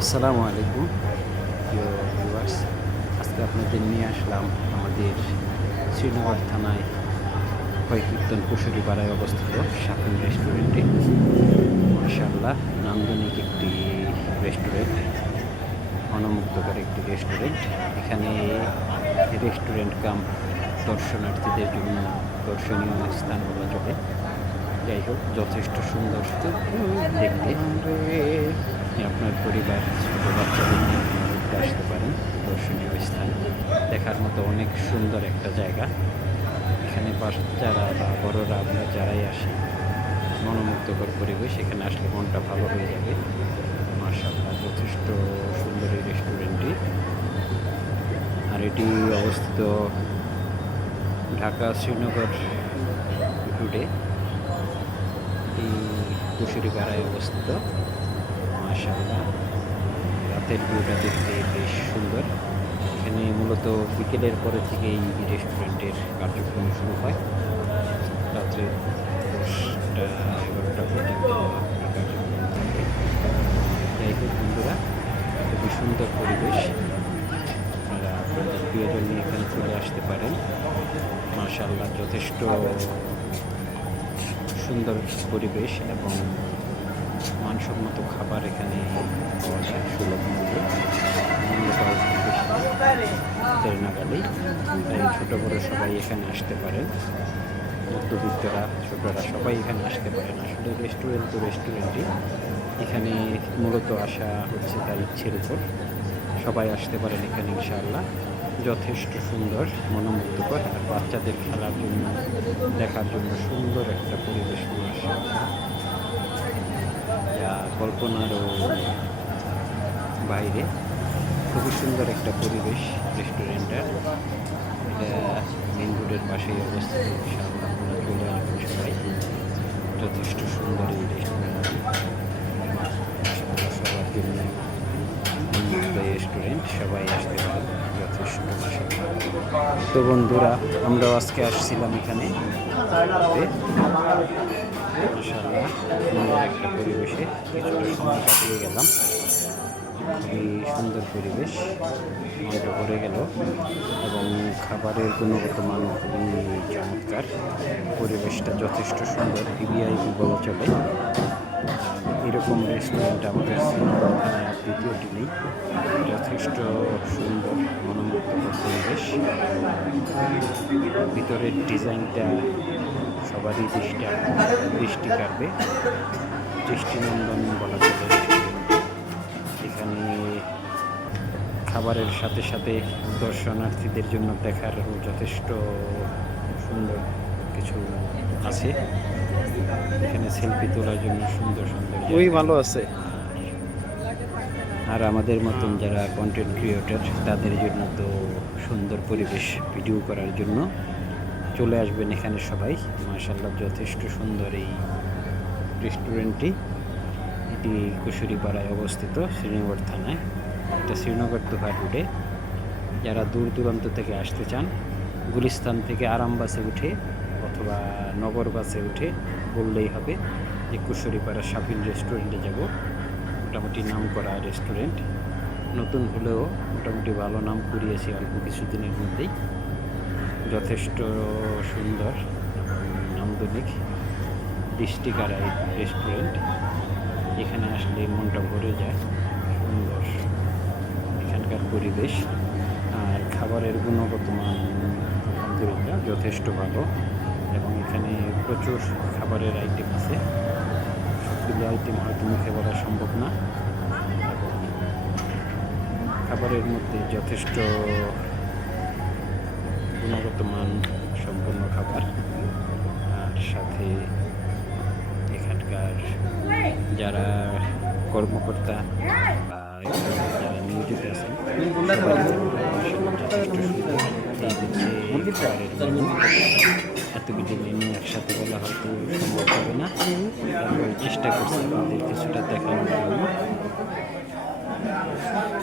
আসসালামু আলাইকুম। ভিউয়ার্স আজকে আপনাদের নিয়ে আসলাম আমাদের শ্রীনগর থানায় কীর্তন কুশরী পাড়ায় অবস্থিত শাপিং রেস্টুরেন্টে। মার্শাল্লাহ নান্দনিক একটি রেস্টুরেন্ট, মনোমুগ্ধকর একটি রেস্টুরেন্ট। এখানে রেস্টুরেন্ট কাম দর্শনার্থীদের জন্য দর্শনীয় স্থান বলা চলে যাই হোক, যথেষ্ট সুন্দর দেখতে। আপনার পরিবার, ছোটো বাচ্চাদের নিয়ে আসতে পারেন, দর্শনীয় স্থান। দেখার মতো অনেক সুন্দর একটা জায়গা। এখানে বাচ্চারা বা বড়রা, আমরা যারাই আসি, মনোমুগ্ধকর পরিবেশ, এখানে আসলে মনটা ভালো হয়ে যাবে। মার্শাল্লাহ যথেষ্ট সুন্দর এই রেস্টুরেন্টটি। আর এটি অবস্থিত ঢাকা শ্রীনগর রুটে। কুশুরিপাড়ায় অবস্থিত। মাশাআল্লাহ। রাতের ভিউটা দেখতে বেশ সুন্দর। এখানে মূলত বিকেলের পরে থেকে এই রেস্টুরেন্টের কার্যক্রম শুরু হয়। রাত্রে দশটা, এগারোটা পর্যন্ত বন্ধুরা, খুবই সুন্দর পরিবেশ। আপনারা আপনাদের প্রিয়জন নিয়ে এখানে চলে আসতে পারেন। মাশাআল্লাহ, যথেষ্ট সুন্দর পরিবেশ এবং মানসম্মত খাবার এখানে পাওয়া যায় সুলভ মূল্যে। ছোটো বড়ো সবাই এখানে আসতে পারেন মধ্যবিত্তরা ছোটরা সবাই এখানে আসতে পারেন আসলে রেস্টুরেন্ট তো রেস্টুরেন্টই এখানে মূলত আসা হচ্ছে তার ইচ্ছের উপর। সবাই আসতে পারেন এখানে ইনশাআল্লাহ। যথেষ্ট সুন্দর, মনোমুগ্ধকর, আর বাচ্চাদের খেলার জন্য, দেখার জন্য সুন্দর একটা পরিবেশ মাশাআল্লাহ যা কল্পনারও বাইরে। খুবই সুন্দর একটা পরিবেশ রেস্টুরেন্টটা। এটা মেন রোডের পাশেই অবস্থিত। ইনশাআল্লাহ চলে আসবেন সবাই। যথেষ্ট সুন্দর এই মাশাআল্লাহ সবার জন্য রেস্টুরেন্ট সবাই আসতে পারে যথেষ্ট তো বন্ধুরা আমরাও আজকে আসছিলাম এখানে। একটা পরিবেশে কিছুটা সময় কাটিয়ে গেলাম। খুবই সুন্দর পরিবেশ মনটা ভরে গেল। এবং খাবারের গুণগত মান খুবই চমৎকার। পরিবেশটা যথেষ্ট সুন্দর ভিভিআইপি বলা চলে। এরকম রেস্টুরেন্ট আমাদের আর দ্বিতীয়টি নেই যথেষ্ট সুন্দর, মনোমুগ্ধকর পরিবেশ। ভিতরের ডিজাইনটা সবারই দৃষ্টি দৃষ্টি কাটবে দৃষ্টিনন্দন বলা চলে। এখানে খাবারের সাথে সাথে দর্শনার্থীদের জন্য দেখার যথেষ্ট সুন্দর কিছু আছে। এখানে সেলফি তোলার জন্য সুন্দর সুন্দর ওই ভালো আছে। আর আমাদের মতন যারা কন্টেন্ট ক্রিয়েটর তাদের জন্য তো সুন্দর পরিবেশ ভিডিও করার জন্য চলে আসবেন এখানে সবাই। মার্শাল্লাহ যথেষ্ট সুন্দর এই রেস্টুরেন্টটি এটি কুশুরিপাড়ায় অবস্থিত শ্রীনগর থানায়। এটা শ্রীনগর দুহার রোডে যারা দূর দূরান্ত থেকে আসতে চান গুলিস্তান থেকে আরামবাসে উঠে অথবা নগর বাসে উঠে বললেই হবে যে কুশুরিপাড়া শাপিন রেস্টুরেন্টে যাব। মোটামুটি নাম করা রেস্টুরেন্ট। নতুন হলেও মোটামুটি ভালো নাম করিয়েছি অল্প কিছুদিনের মধ্যেই। যথেষ্ট সুন্দর নান্দনিক দৃষ্টিকার এই রেস্টুরেন্ট। এখানে আসলে মনটা ভরে যায়, সুন্দর। এখানকার পরিবেশ আর খাবারের গুণগত মান যথেষ্ট ভালো। এবং এখানে প্রচুর খাবারের আইটেম আছে। সবগুলো আইটেম হয়তো মুখে বলা সম্ভব না। খাবারের মধ্যে যথেষ্ট গুণগত মান সম্পন্ন খাবার। আর সাথে এখানকার যারা কর্মকর্তা বা যারা নিয়োজিত আছেন। এতগুলি মেনু একসাথে বলা হয়তো সম্ভব হবে না। চেষ্টা করছি আপনাদের কিছুটা দেখানোর জন্য।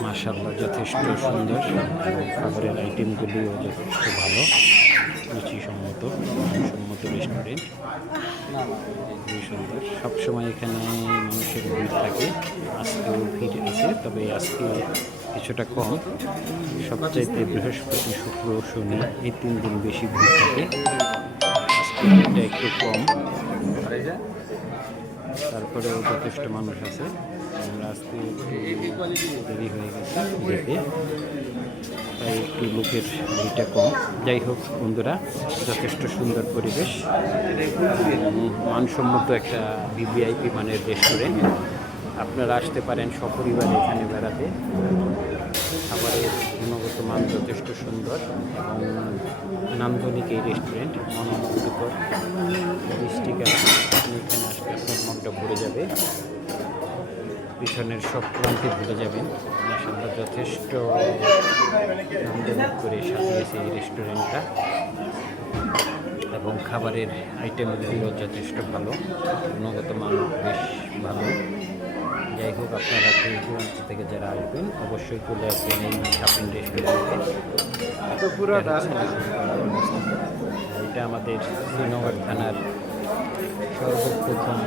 মাশাল্লাহ যথেষ্ট সুন্দর। খাবারের আইটেমগুলিও যথেষ্ট ভালো। রুচিসম্মত, সম্মত রেস্টুরেন্ট খুবই সুন্দর। সবসময় এখানে মানুষের ভিড় থাকে। আজকেও ভিড় আছে, তবে আজকে কিছুটা কম। সবচাইতে বৃহস্পতি, শুক্র, শনি, এই তিন দিন বেশি ভিড় থাকে। ভিড়টা একটু কম। তারপরেও যথেষ্ট মানুষ আছে। আমরা দেরি হয়ে গেছে যেতে তাই একটু লোকের ভিড়টা কম। যাই হোক বন্ধুরা, যথেষ্ট সুন্দর পরিবেশ। মানসম্মত একটা ভিভিআইপি মানের রেস্টুরেন্ট আপনারা আসতে পারেন সপরিবার এখানে বেড়াতে। খাবারের গুণগত মান যথেষ্ট সুন্দর এবং নান্দনিক এই রেস্টুরেন্ট মনোমুগ্ধকর। দৃষ্টিকার আপনি এখানে আসলে আপনার মনটা ভরে যাবে। পিছনের সব ক্লান্তি ভুলে যাবেন। মাসাল্লাহ যথেষ্ট নান্দনিক করে সাজিয়েছে এই রেস্টুরেন্টটা। এবং খাবারের আইটেমগুলিও যথেষ্ট ভালো। গুণগত মান বেশ ভালো। যাই হোক আপনারা দূর দূরান্ত থেকে যারা আসবেন অবশ্যই চলে আসবেন এই শপিং রেস্টুরেন্টে এটা আমাদের শ্রীনগর থানার সর্বপ্রথম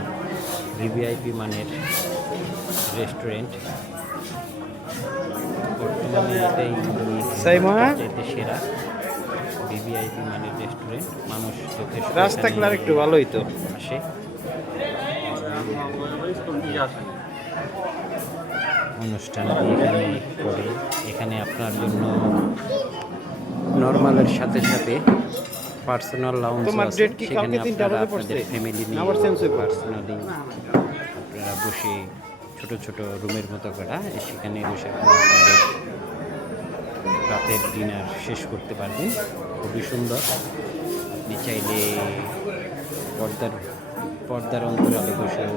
ভিভিআইপি মানের রেস্টুরেন্ট বর্তমানে এটাই সেরা ভিভিআইপি মানের রেস্টুরেন্ট মানুষ যথেষ্ট ক্লার একটু ভালোই তো। আসে। অনুষ্ঠান এখানে করে। এখানে আপনার জন্য নর্মালের সাথে সাথে পার্সোনাল লাউঞ্জ আছে। কি? সেখানে আপনারা পড়ছে? আপনাদের ফ্যামিলি নিয়ে পার্সোনালি আপনারা বসে ছোট ছোট রুমের মতো করা সেখানে বসে আপনাদের রাতের ডিনার শেষ করতে পারবেন। খুবই সুন্দর। আপনি চাইলে পর্দার পর্দার অন্তরালে বসেও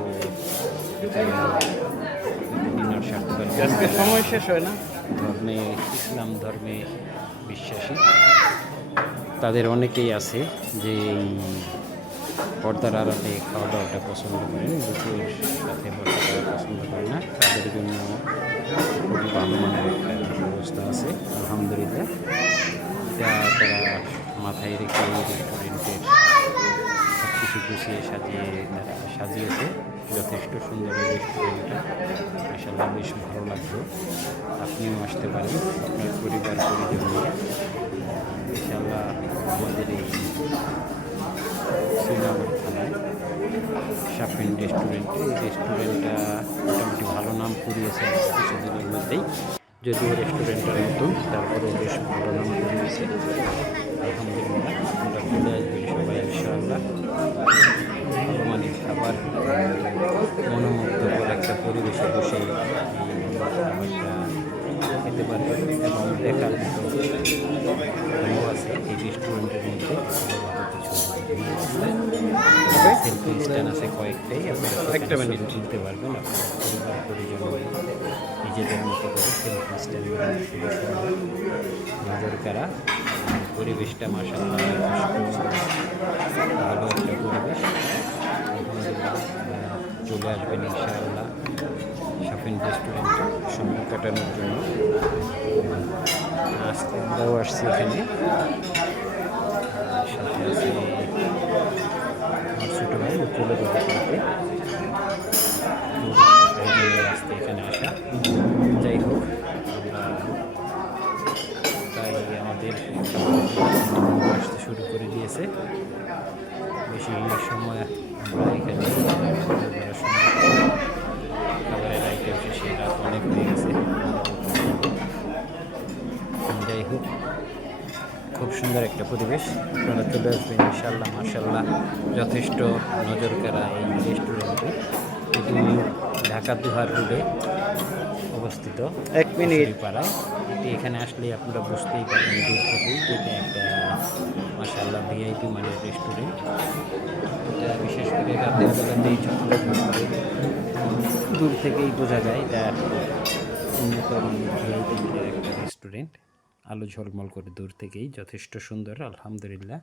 আজকে সময় শেষ হয় না? ধর্মে, ইসলাম ধর্মে বিশ্বাসী। তাদের অনেকেই আছে যে এই পর্দার আড়ালে খাওয়া দাওয়াটা পছন্দ করেন দুপুরের সাথে পছন্দ করে না। তাদের জন্য খুবই ভালো মানের একটা ব্যবস্থা আছে, আলহামদুলিল্লাহ। এটা তারা মাথায় রেখে রেস্টুরেন্টের সব কিছু গুছিয়ে সাজিয়ে তারা সাজিয়েছে। যথেষ্ট সুন্দর এই রেস্টুরেন্টটা। মাসাল্লাহ বেশ ভালো লাগল। আপনিও আসতে পারেন আপনার পরিবার, পরিজন নিয়ে। ইনশাল্লাহ আমাদের এই শ্রীনগর থানায় রেস্টুরেন্টে। এই রেস্টুরেন্টটা মোটামুটি ভালো নাম করিয়েছে কিছুদিনের মধ্যেই। যদিও রেস্টুরেন্টটা নতুন, তারপরেও বেশ ভালো নাম সেলফি স্ট্যান্ড আছে কয়েকটাই আপনারা একটা selfie তুলতে পারবেন আপনার পরিবার পরিজন নিজেদের মতো করে সেলফি স্ট্যান্ড নজর কারা পরিবেশটা মাসাল্লাহ ভালো একটা পরিবেশ চলে আসবেন ইনশাআল্লাহ শপিং রেস্টুরেন্টে সময় কাটানোর জন্য আজকে আমরাও আসছি এখানে আর সাথে আছে আমার ছোটো ভাই ও চলে যাবে কালকে তো এই জন্য আজকে এখানে আসা যাই হোক তাই আমাদের আসতে শুরু করে দিয়েছে। বেশি সময় আমরা এখানে করার সময় খাবারের আইটেম শেষে রাত অনেক হয়ে গেছে যাই হোক খুব সুন্দর একটা পরিবেশ। আপনারা চলে আসবেন ইনশাল্লাহ মার্শাল্লাহ যথেষ্ট নজর কাড়া এই রেস্টুরেন্টে এটি ঢাকা দুহার রোডে অবস্থিত এক মিনিট। পাড়ায় এটি এখানে আসলে আপনারা বুঝতেই পারবেন দূর থেকেই এটা একটা মার্শাল্লাহ ভিআইপি মানের রেস্টুরেন্ট এটা বিশেষ করে রাতের বেলাতেই চকলেট দূর থেকেই বোঝা যায় এটা উন্নত মানের ভিআইপি মানের একটা রেস্টুরেন্ট আলো ঝলমল করে দূর থেকেই যথেষ্ট সুন্দর আলহামদুলিল্লাহ।